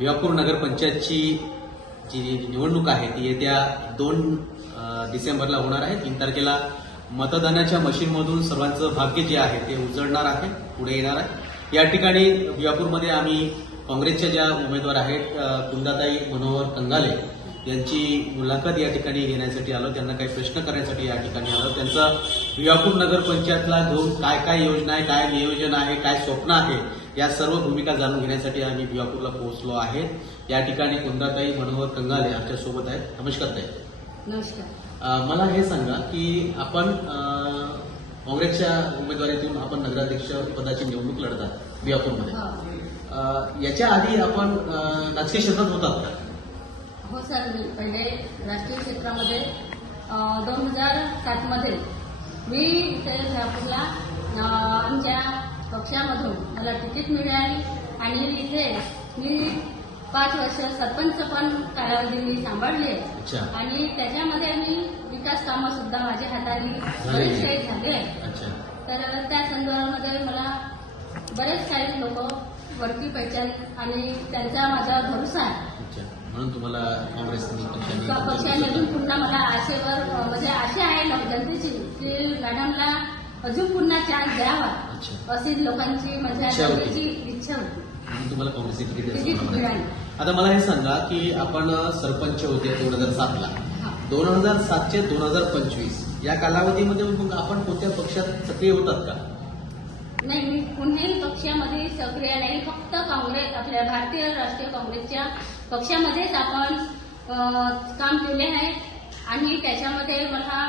भिवापूर नगरपंचायतची जी निवडणूक आहे ती येत्या दोन डिसेंबरला होणार आहे. तीन तारखेला मतदानाच्या मशीनमधून सर्वांचं भाग्य जे आहे ते उजळणार आहे पुढे येणार आहे. या ठिकाणी भिवापूरमध्ये आम्ही काँग्रेसच्या ज्या उमेदवार आहेत कुंदाताई मनोहर कंगाले यांची मुलाखत या ठिकाणी घेण्यासाठी आलो. त्यांना काही प्रश्न करण्यासाठी या ठिकाणी आलो. त्यांचं भिवापूर नगरपंचायतला घेऊन काय काय योजना आहे काय नियोजन आहे काय स्वप्न आहे या सर्व भूमिका जाणून घेण्यासाठी आम्ही भिवापूरला पोहोचलो आहे या ठिकाणी कुंदाताई मनोहर कंगाले आमच्यासोबत आहेत. नमस्कार ताई. नमस्कार. मला हे सांगा की आपण काँग्रेसच्या उमेदवारीतून आपण नगराध्यक्ष पदाची निवडणूक लढतात भिवापूरमध्ये. अ, याच्या आधी आपण राजकीय क्षेत्रात होतात का? हो सर मी पहिले राष्ट्रीय क्षेत्रामध्ये दोन हजार सातमध्ये मी इथे नागपूरला अं, आमच्या पक्षामधून मला तिकीट मिळाली आणि इथे मी पाच वर्ष सरपंच पण कालावधी मी सांभाळली आणि त्याच्यामध्ये मी विकास कामं सुद्धा माझ्या हाताने बरेच. काही झाले. तर त्या संदर्भामध्ये मला बरेच काही लोक वरती पहिचान आणि त्यांचा माझ्यावर भरोसा आहे. म्हणून तुम्हाला काँग्रेसनी का पक्षामधून पुन्हा मला आशेवर म्हणजे आशा आहे जनतेची की मॅडमला अजून पुन्हा चान्स द्यावा. लोकांची माझ्या इच्छा होती. तुम्हाला काँग्रेसची तिकीट मिळाली म्हणायचं. आता मला हे सांगा की आपण सरपंच होते दोन हजार सातला. दोन हजार सातचे दोन हजार पंचवीस या कालावधीमध्ये आपण कोणत्या पक्षात सक्रिय होतात का? नाही मी कुठल्याही पक्षामध्ये सक्रिय नाही. फक्त काँग्रेस आपल्या भारतीय राष्ट्रीय काँग्रेसच्या पक्षामध्येच आपण काम केले आहे. आणि त्याच्यामध्ये मला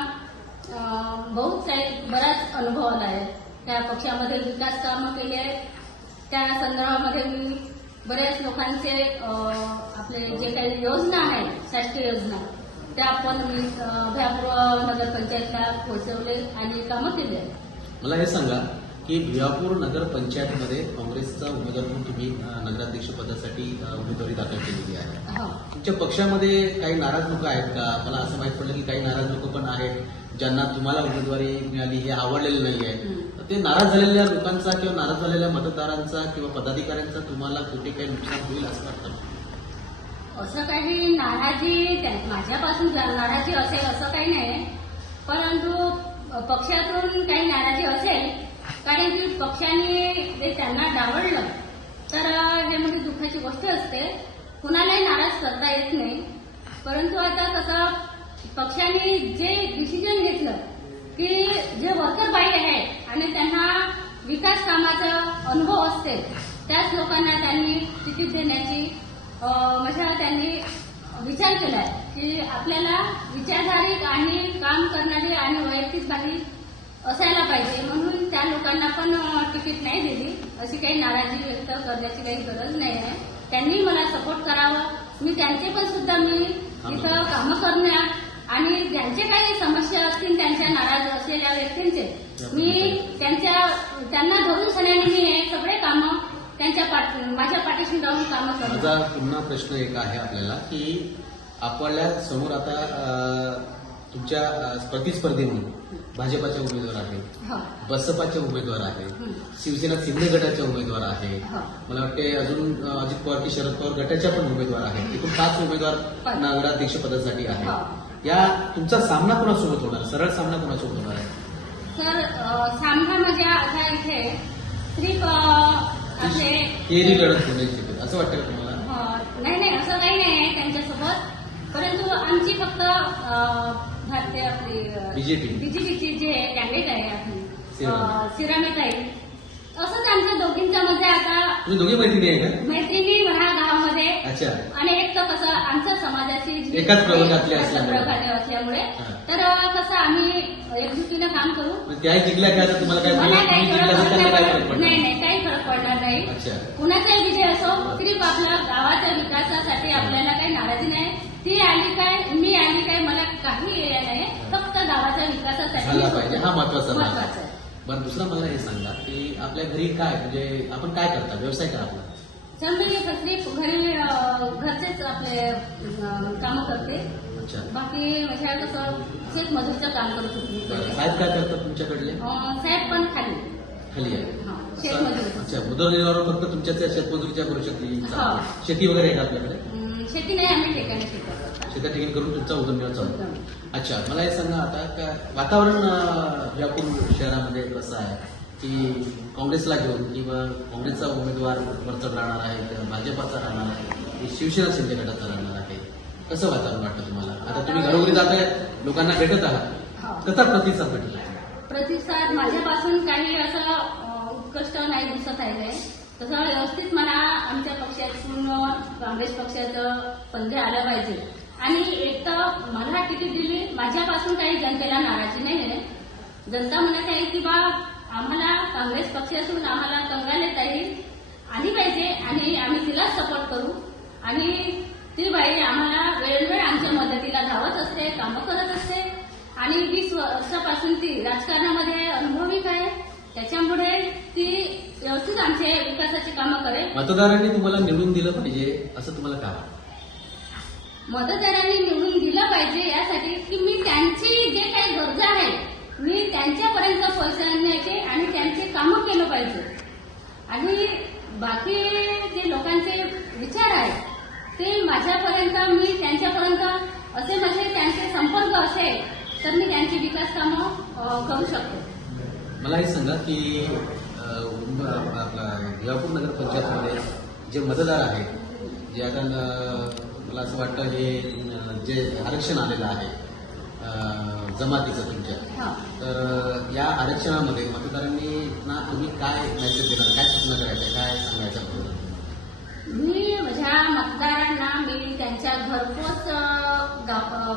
बहुत काही बराच अनुभव आला आहे. त्या पक्षामध्ये विकास कामं केले आहेत. त्या संदर्भामध्ये मी बऱ्याच लोकांचे आपले जे काही योजना आहेत शासकीय योजना त्या पण मी भ्यापूर नगरपंचायतला पोहोचवले आणि कामं केली आहेत. मला हे सांगा की भिवापूर नगर पंचायतमध्ये काँग्रेसचा उमेदवार म्हणून तुम्ही नगराध्यक्ष पदासाठी उमेदवारी दाखल केलेली आहे. हो. तुमच्या पक्षामध्ये काही नाराज लोक आहेत का? मला असं माहीत पडलं की काही नाराज लोक पण आहेत ज्यांना तुम्हाला उमेदवारी मिळाली हे आवडलेलं नाही आहे ते नाराज झालेल्या लोकांचा किंवा नाराज झालेल्या मतदारांचा किंवा पदाधिकाऱ्यांचा तुम्हाला कुठे काही नुकसान होईल असं वाटतं? असं काही नाराजी त्या- माझ्यापासून नाराजी असेल असं काही नाही. परंतु पक्षातून काही नाराजी असेल कारण की पक्षाने त्यांना डावडलं तर हे म्हणजे दुःखाची गोष्ट असते. कुणालाही नाराज करता येत नाही. परंतु आता कसं पक्षाने जे डिसिजन घेतलं की जे वर्कर बाई आहेत आणि त्यांना विकास कामाचा अनुभव असते. त्याच लोकांना त्यांनी तिकीट देण्याची म्हणजे त्यांनी विचार केलाय की आपल्याला विचारधारी आणि काम करणारी आणि वैयक्तिक बाई असायला पाहिजे. म्हणून त्या लोकांना पण तिकीट नाही दिली. अशी काही नाराजी व्यक्त करण्याची काही गरज नाही आहे. त्यांनी मला सपोर्ट करावं. मी त्यांचे पण सुद्धा मी इथं कामं करण्यात आणि ज्यांचे काही समस्या असतील त्यांच्या नाराज असलेल्या व्यक्तींचे मी त्यांच्या त्यांना धरून सण्याने मी हे सगळे कामं त्यांच्या पाठ माझ्या पाठीशी जाऊन कामं करणार माझा पुन्हा प्रश्न एक आहे आपल्याला की आपल्यासमोर आता अं, तुमच्या अं, प्रतिस्पर्धी म्हणून भाजपाचे उमेदवार आहेत हो बसपाचे उमेदवार आहेत हं. शिवसेना शिंदे गटाचे उमेदवार आहेत हो. मला वाटते अजून अं, अजित पवार की शरद पवार गटाच्या पण उमेदवार आहेत एकूण पाच उमेदवार पाच. नगराध्यक्ष पदासाठी हो. आहेत या तुमचा सामना कोणासोबत होणार सरळ सामना कोणासोबत होणार आहे तर सामना म्हणजे आता इथे स्त्री असे तेरी लढत होण्याची शक्यता. असं वाटतं का तुम्हाला नाही नाही असं काही नाही आहे त्यांच्यासोबत परंतु आमची फक्त भारतीय आपली BJP. बीजेपीची जे कॅन्डिडेट आहे आपली सिरामी. सिरामीताई असंच आमच्या दोघींच्या मध्ये आता तुम्ही दोघी मैत्रिणी आहे का? मैत्रिणी म्हणा गावामध्ये. अच्छा. आणि एक तर कसं आमच्या समाजाची जी- एकाच प्रवर्गातले एकाच असल्यामुळे. प्रवर्गातले असल्यामुळे. हा. तर कसं आम्ही एकजुटीनं काम करू. मग त्याही जिंकल्या का? आता तुम्हाला काय मला काही तुम्ही फरक जिंकल्या तर त्यांना काय फरक पडणार? पडणार नाही नाही काही फरक पडणार नाही. अच्छा. कुणाचाही विजय असो सिर्फ आपल्या गावाच्या विकासासाठी आपल्याला काही नाराजी नाही. ती आली काय मी आली काय मला काही हे नाही. फक्त गावाच्या विकासासाठी झाला पाहिजे. हा महत्त्वाचा भाग. महत्त्वाचा आहे. बरं दुसरा मला हे सांगा की आपल्या घरी काय म्हणजे आपण काय करता? व्यवसाय काय आपला फक्त घरी अं, घरचेच आपले काम करते. अच्छा. बाकी म्हणजे कसं शेत मजूरचं काम करत. बरं. होती साहेब काय करतात तुमच्याकडले? अं, साहेब पण खाली. खाली आहे. हा शेतमजूर अच्छा उदरनिर्वाह फक्त तुमच्या त्या शेतमजुरीच्या करू शकते हा. शेती वगैरे आहे का आपल्याकडे? अं, शेती नाही आम्ही ठिकाणी शेतात शेतात ठिकाणी करून तुमचा उदरनिर्वाह चालतो अच्छा मला हे सांगा आता का वातावरण अं, व्यापूर शहरामध्ये कसं आहे? की काँग्रेसला घेऊन किंवा काँग्रेसचा उमेदवार वरचढ राहणार आहे किंवा भाजपाचा राहणार आहे की शिवसेना शिंदे गटाचा राहणार आहे? कसं वातावरण वाटतं तुम्हाला? आता तुम्ही घरोघरी जात आहे लोकांना भेटत आहात. हो. कसा प्रतिसाद भेटला? प्रतिसाद माझ्यापासून काही असं उत्कृष्ट नाही दिसत आहे. तसं व्यवस्थित मला आमच्या पक्षातून काँग्रेस पक्षाचं पंधे आलं पाहिजे. आणि एक तर मला तिकीट दिली माझ्यापासून काही जनतेला नाराजी नाही आहे. जनता म्हणत आहे की बा आम्हाला काँग्रेस पक्षातून आम्हाला संगायला येता येईल आली पाहिजे आणि आम्ही तिलाच सपोर्ट करू. आणि ती बाई आम्हाला वेळोवेळ आमच्या मदतीला धावत असते कामं करत असते. आणि वीस वर्षापासून ती राजकारणामध्ये अनुभविक आहे. त्याच्यामुळे ती व्यवस्थित आमचे विकासाची कामं करेल. मतदारांनी तुम्हाला निवडून दिलं पाहिजे असं तुम्हाला काय वाटतं? मतदारांनी निवडून दिलं पाहिजे यासाठी की मी त्यांची जे काही गरजा आहे मी त्यांच्यापर्यंत पोहोचण्याचे आणि त्यांचे कामं केलं पाहिजे. आणि बाकी जे लोकांचे विचार आहेत ते माझ्यापर्यंत मी त्यांच्यापर्यंत असे माझे त्यांचे संपर्क असेल तर मी त्यांची विकास कामं करू शकतो. मला हे सांगा की आपला भिवापूर नगर पंचायतमध्ये जे मतदार आहेत जे आता मला असं वाटतं हे जे आरक्षण आलेलं आहे जमातीचं तुमच्या. हा. तर या आरक्षणामध्ये मतदारांनी ना तुम्ही काय मेसेज देणार? काय सूचना करायच्या? काय आपल्याला? मी माझ्या मतदारांना मी त्यांच्या घरपोच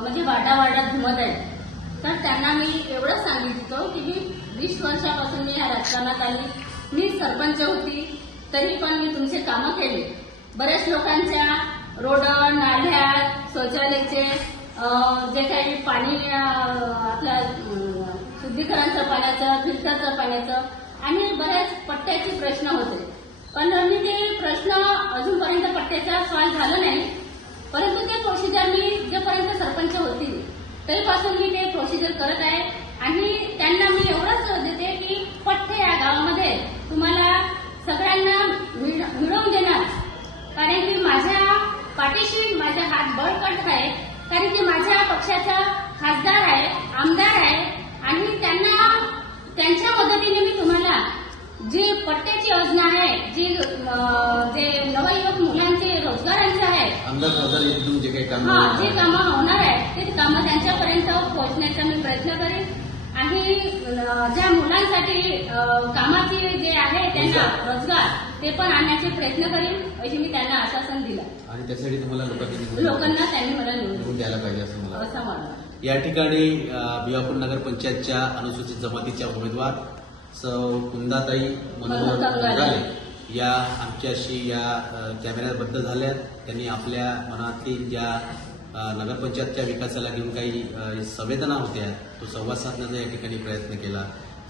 म्हणजे वाडावाडात घुमत आहे. तर त्यांना मी एवढंच सांगितलं की मी वीस वर्षापासून मी या राजकारणात आली. मी सरपंच होती तरी पण मी तुमचे कामं केले. बऱ्याच लोकांच्या रोड नाल्या शौचालयाचे जे काही पाणी अं, आपलं शुद्धीकरणाचं पाण्याचं फिल्टरचं पाण्याचं आणि बऱ्याच पट्ट्याचे प्रश्न होते. पण मी ते प्रश्न अजूनपर्यंत पट्ट्याचा सॉल्व झाला नाही. परंतु ते प्रोसिजर मी जोपर्यंत सरपंच होती तरीपासून मी ते प्रोसिजर करत आहे. आणि त्यांना मी एवढंच देते की पट्टे या गावामध्ये तुम्हाला सगळ्यांना मिळ- मिळवून देणार कारण की माझ्या पाठीशी माझा हात बळकट आहे कारण की माझ्या पक्षाचा खासदार आहे आमदार आहे आणि त्यांना त्यांच्या मदतीने मी तुम्हाला जी पट्ट्याची योजना आहे जी जे नवयुवक मुलांचे रोजगारांचे आहे आमदार खासदार इथून जे काही काम हा जे कामं होणार आहे ते कामं त्यांच्यापर्यंत पोहोचण्याचा मी प्रयत्न करेन. आणि ज्या मुलांसाठी कामाचे जे आहे त्यांना रोजगार. ते पण आणण्याचे प्रयत्न करेन अशी मी त्यांना आश्वासन दिलं. आणि त्यासाठी तुम्हाला लोकांना त्यांनी मला निवडून निवडून द्यायला पाहिजे असं मला वाटतं. असं वाटतं या ठिकाणी अ, भिवापूर नगर पंचायतच्या अनुसूचित जमातीच्या उमेदवार सौ कुंदाताई मनोहर कंगाले. या आमच्याशी या कॅमेऱ्याबद्दल झाल्या त्यांनी आपल्या मनातील ज्या नगरपंचायतच्या विकासाला घेऊन काही संवेदना होत्या तो संवाद साधण्याचा या ठिकाणी प्रयत्न केला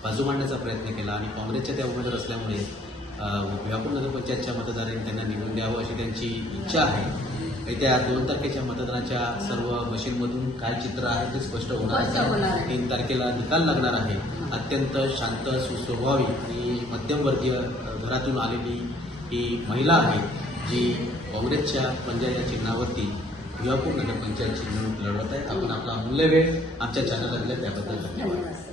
बाजू मांडण्याचा प्रयत्न केला आणि काँग्रेसच्या त्या उमेदवार असल्यामुळे भिवापूर नगरपंचायतच्या मतदारांनी त्यांना निवडून द्यावं अशी त्यांची इच्छा आहे येत्या दोन तारखेच्या मतदानाच्या सर्व मशीनमधून काय चित्र आहे ते स्पष्ट होणार आहे. तीन तारखेला निकाल लागणार आहे. अत्यंत शांत सुस्वभावी आणि मध्यमवर्गीय घरातून आलेली ही महिला आहे जी काँग्रेसच्या पंजा या चिन्हावरती भिवापूर नगर पंचायतची निवडणूक लढवत आहे. आपण आपला अमूल्य वेळ आमच्या चॅनलला दिला त्याबद्दल धन्यवाद.